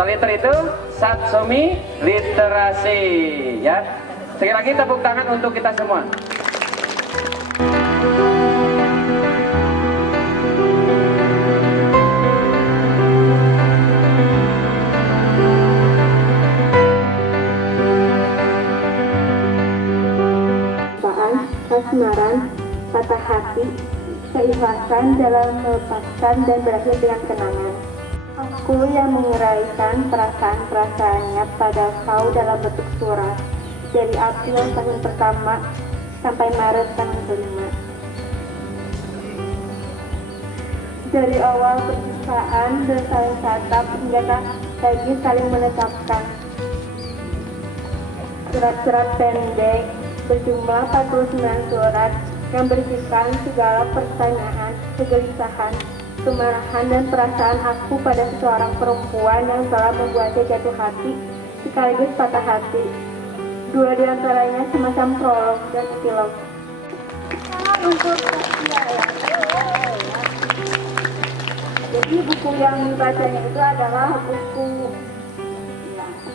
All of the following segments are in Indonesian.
Soliter itu Satsumi Literasi, ya. Sekali lagi tepuk tangan untuk kita semua. Kasmaran, patah hati, keikhlasan dalam melepaskan dan berakhir dengan kenangan. Aku yang menguraikan perasaan-perasaannya pada kau dalam bentuk surat dari April tahun pertama sampai Maret tahun kelima. Dari awal perpisahan dan saling tatap hingga tak lagi saling menetapkan. Surat-surat pendek berjumlah 49 surat yang berisikan segala pertanyaan, kegelisahan, kemarahan dan perasaan aku pada seorang perempuan yang telah membuatnya jatuh hati sekaligus patah hati. Dua di antaranya semacam prolog dan epilog. Jadi buku yang dibacanya itu adalah buku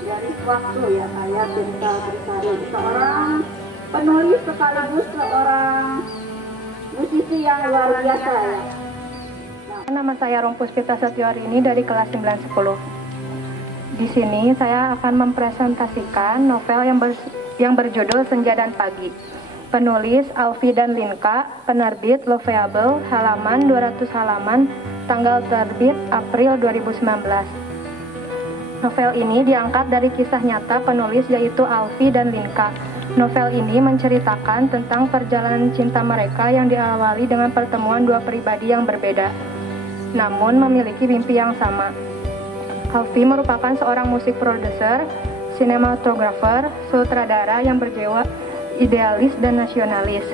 dari waktu ya, saya Binta Bersari, seorang penulis sekaligus seorang musisi yang luar biasa ya. Nama saya Rompuspita Setiorini dari kelas 910. Di sini saya akan mempresentasikan novel yang berjudul Senja dan Pagi. Penulis Alfi dan Linka, penerbit Loveable, halaman 200 halaman, tanggal terbit April 2019. Novel ini diangkat dari kisah nyata penulis yaitu Alfi dan Linka. Novel ini menceritakan tentang perjalanan cinta mereka yang diawali dengan pertemuan dua pribadi yang berbeda, namun memiliki mimpi yang sama. Alfi merupakan seorang musik produser, sinematografer, sutradara yang berjiwa idealis dan nasionalis.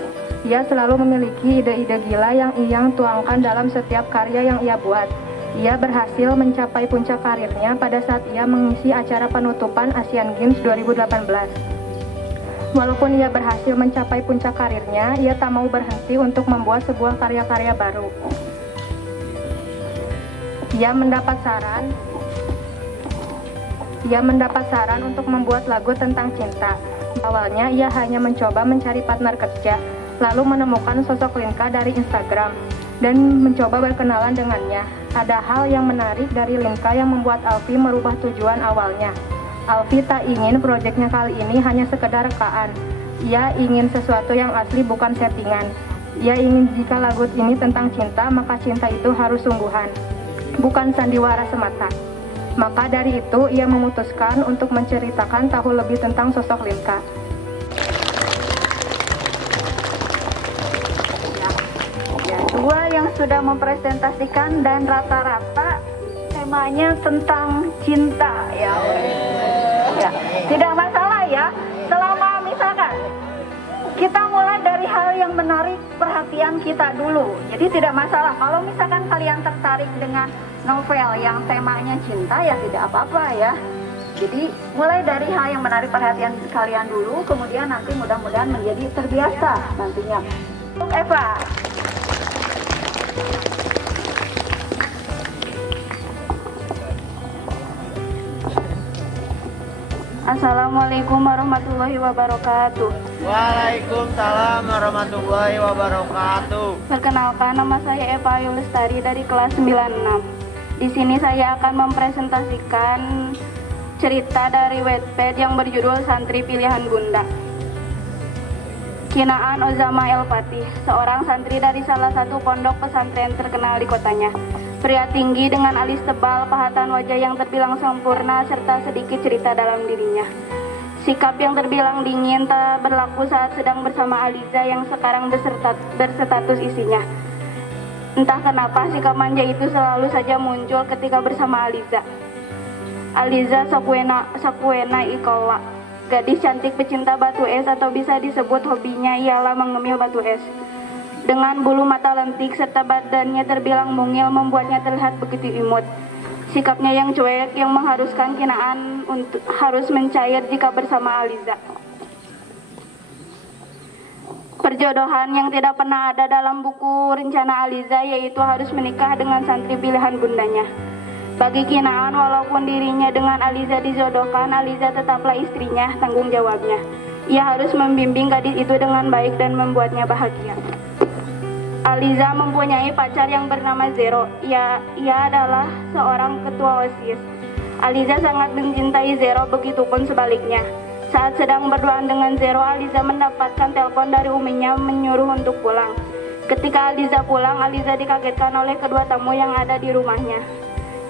Ia selalu memiliki ide-ide gila yang ia tuangkan dalam setiap karya yang ia buat. Ia berhasil mencapai puncak karirnya pada saat ia mengisi acara penutupan Asian Games 2018. Walaupun ia berhasil mencapai puncak karirnya, ia tak mau berhenti untuk membuat sebuah karya-karya baru. Ia mendapat saran untuk membuat lagu tentang cinta. Awalnya ia hanya mencoba mencari partner kerja, lalu menemukan sosok Linka dari Instagram dan mencoba berkenalan dengannya. Ada hal yang menarik dari Linka yang membuat Alfi merubah tujuan awalnya. Alfi tak ingin proyeknya kali ini hanya sekedar rekaan. Ia ingin sesuatu yang asli, bukan settingan. Ia ingin jika lagu ini tentang cinta, maka cinta itu harus sungguhan, bukan sandiwara semata. Maka dari itu ia memutuskan untuk menceritakan tahu lebih tentang sosok Linka. Dua yang sudah mempresentasikan dan rata-rata temanya tentang cinta ya. Tidak masalah ya, selama misalkan kita mulai dari hal yang menarik perhatian kita dulu. Jadi tidak masalah kalau misalkan kalian tertarik dengan novel yang temanya cinta, ya tidak apa-apa ya. Jadi mulai dari hal yang menarik perhatian kalian dulu, kemudian nanti mudah-mudahan menjadi terbiasa nantinya. Eva. Assalamualaikum warahmatullahi wabarakatuh. Waalaikumsalam warahmatullahi wabarakatuh. Perkenalkan, nama saya Eva Ayu Lestari dari kelas 96. Di sini saya akan mempresentasikan cerita dari Wattpad yang berjudul Santri Pilihan Bunda. Kinaan Ozama El Fatih, seorang santri dari salah satu pondok pesantren terkenal di kotanya. Pria tinggi dengan alis tebal, pahatan wajah yang terbilang sempurna, serta sedikit cerita dalam dirinya. Sikap yang terbilang dingin tak berlaku saat sedang bersama Aliza yang sekarang berstatus isinya. Entah kenapa sikap manja itu selalu saja muncul ketika bersama Aliza. Aliza Sakwena Ikola, gadis cantik pecinta batu es, atau bisa disebut hobinya ialah mengemil batu es. Dengan bulu mata lentik serta badannya terbilang mungil membuatnya terlihat begitu imut. Sikapnya yang cuek yang mengharuskan Kinaan untuk harus mencair jika bersama Aliza. Perjodohan yang tidak pernah ada dalam buku rencana Aliza, yaitu harus menikah dengan santri pilihan bundanya. Bagi Kinaan, walaupun dirinya dengan Aliza dijodohkan, Aliza tetaplah istrinya, tanggung jawabnya. Ia harus membimbing gadis itu dengan baik dan membuatnya bahagia. Aliza mempunyai pacar yang bernama Zero. Ia adalah seorang ketua OSIS. Aliza sangat mencintai Zero, begitupun sebaliknya. Saat sedang berduaan dengan Zero, Aliza mendapatkan telepon dari uminya menyuruh untuk pulang. Ketika Aliza pulang, Aliza dikagetkan oleh kedua tamu yang ada di rumahnya.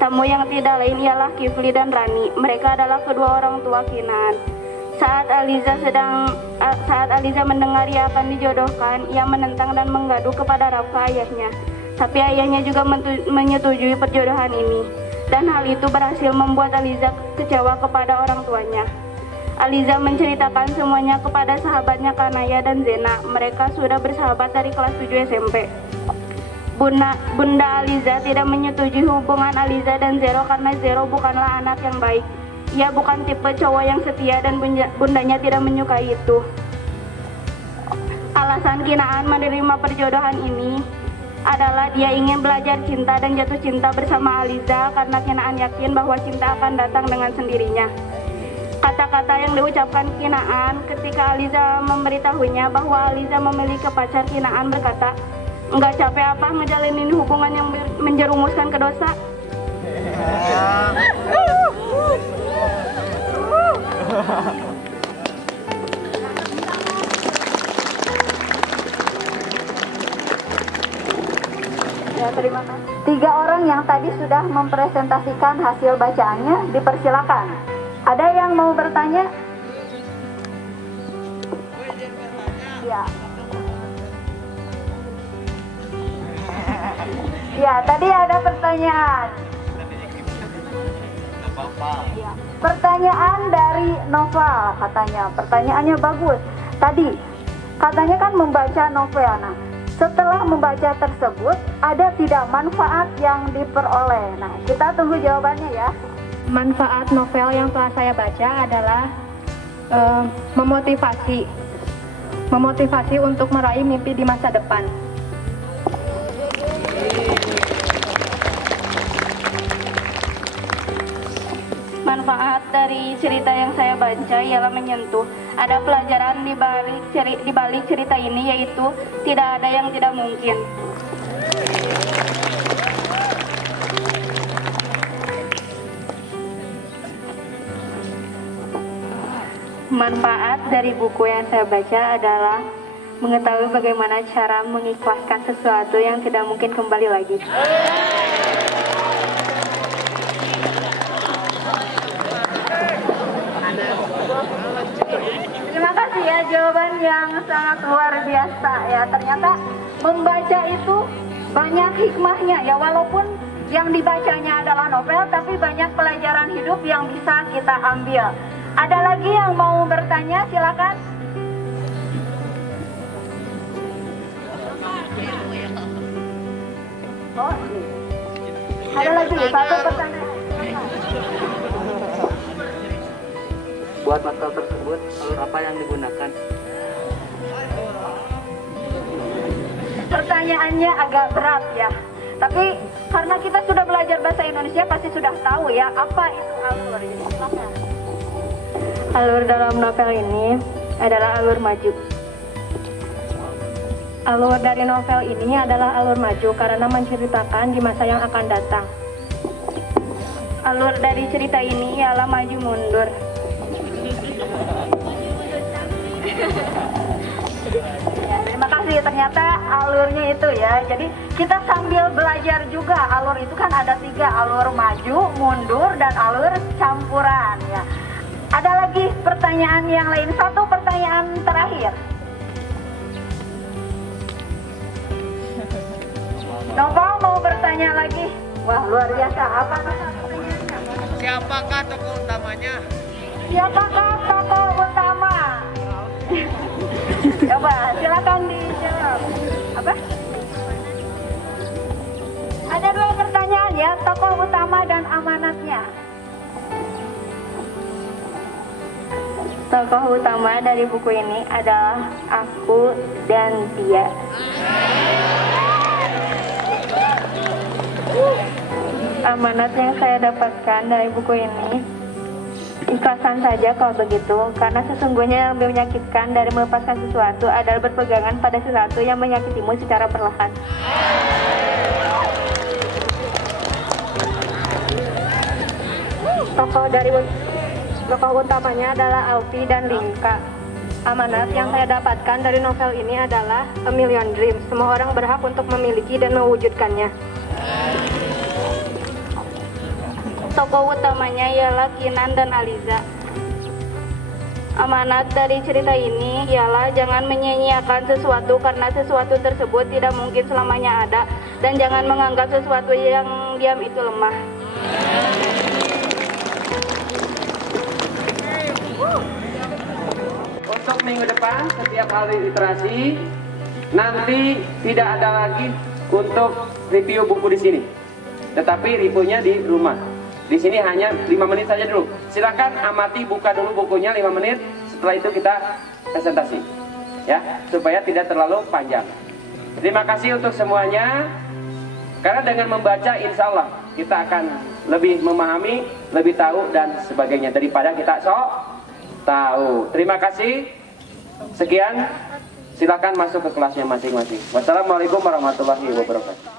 Tamu yang tidak lain ialah Kifli dan Rani. Mereka adalah kedua orang tua Kinaan. Saat Aliza mendengar ia akan dijodohkan, ia menentang dan menggaduh kepada Rafka ayahnya. Tapi ayahnya juga menyetujui perjodohan ini. Dan hal itu berhasil membuat Aliza kecewa kepada orang tuanya. Aliza menceritakan semuanya kepada sahabatnya Kanaya dan Zena. Mereka sudah bersahabat dari kelas 7 SMP. Bunda Aliza tidak menyetujui hubungan Aliza dan Zero karena Zero bukanlah anak yang baik. Ia bukan tipe cowok yang setia dan bundanya tidak menyukai itu. Alasan Kinaan menerima perjodohan ini adalah dia ingin belajar cinta dan jatuh cinta bersama Aliza karena Kinaan yakin bahwa cinta akan datang dengan sendirinya. Kata-kata yang diucapkan Kinaan ketika Aliza memberitahunya bahwa Aliza memiliki pacar, Kinaan berkata, "Enggak capek apa ngejalanin hubungan yang menjerumuskan ke dosa?" Ya, terima kasih. 3 orang yang tadi sudah mempresentasikan hasil bacaannya, dipersilakan. Ada yang mau bertanya? Ya. Ya, tadi ada pertanyaan. Ya. Pertanyaan dari Nova katanya. Pertanyaannya bagus. Tadi katanya kan membaca novel. Nah, setelah membaca tersebut ada tidak manfaat yang diperoleh? Nah, kita tunggu jawabannya ya. Manfaat novel yang telah saya baca adalah memotivasi untuk meraih mimpi di masa depan. Manfaat dari cerita yang saya baca ialah menyentuh. Ada pelajaran di balik cerita ini, yaitu tidak ada yang tidak mungkin. Manfaat dari buku yang saya baca adalah mengetahui bagaimana cara mengikhlaskan sesuatu yang tidak mungkin kembali lagi. Terima kasih ya, jawaban yang sangat luar biasa ya. Ternyata membaca itu banyak hikmahnya ya, walaupun yang dibacanya adalah novel, tapi banyak pelajaran hidup yang bisa kita ambil. Ada lagi yang mau bertanya? Silakan. Oh, ini. Ada lagi satu pertanyaan. Buat novel tersebut, alur apa yang digunakan? Pertanyaannya agak berat ya. Tapi karena kita sudah belajar bahasa Indonesia, pasti sudah tahu ya apa itu alur ini. Alur dalam novel ini adalah alur maju. Alur dari novel ini adalah alur maju karena menceritakan di masa yang akan datang. Alur dari cerita ini ialah maju mundur. Ya, terima kasih. Ternyata alurnya itu ya. Jadi kita sambil belajar juga. Alur itu kan ada 3, alur maju, mundur, dan alur campuran ya. Ada lagi pertanyaan yang lain? Satu pertanyaan terakhir. Nova mau bertanya lagi? Wah, luar biasa. Apa pertanyaannya? Siapakah tokoh utamanya? Siapakah tokoh utama? Coba silakan dijawab. Apa? Ada 2 pertanyaan ya, tokoh utama dan amanatnya. Tokoh utama dari buku ini adalah aku dan dia. Amanat yang saya dapatkan dari buku ini, ikhlasan saja kalau begitu, karena sesungguhnya yang lebih menyakitkan dari melepaskan sesuatu adalah berpegangan pada sesuatu yang menyakitimu secara perlahan. Tokoh utamanya adalah Alfi dan Linka. Amanat yang saya dapatkan dari novel ini adalah A Million Dreams. Semua orang berhak untuk memiliki dan mewujudkannya. Tokoh utamanya ialah Kinan dan Aliza. Amanat dari cerita ini ialah jangan menyia-nyiakan sesuatu karena sesuatu tersebut tidak mungkin selamanya ada, dan jangan menganggap sesuatu yang diam itu lemah. Untuk minggu depan setiap hari literasi nanti tidak ada lagi untuk review buku di sini, tetapi reviewnya di rumah. Di sini hanya 5 menit saja dulu. Silakan amati, buka dulu bukunya 5 menit. Setelah itu kita presentasi, ya, supaya tidak terlalu panjang. Terima kasih untuk semuanya. Karena dengan membaca, insya Allah kita akan lebih memahami, lebih tahu dan sebagainya daripada kita sok tahu. Terima kasih. Sekian. Silakan masuk ke kelasnya masing-masing. Wassalamualaikum warahmatullahi wabarakatuh.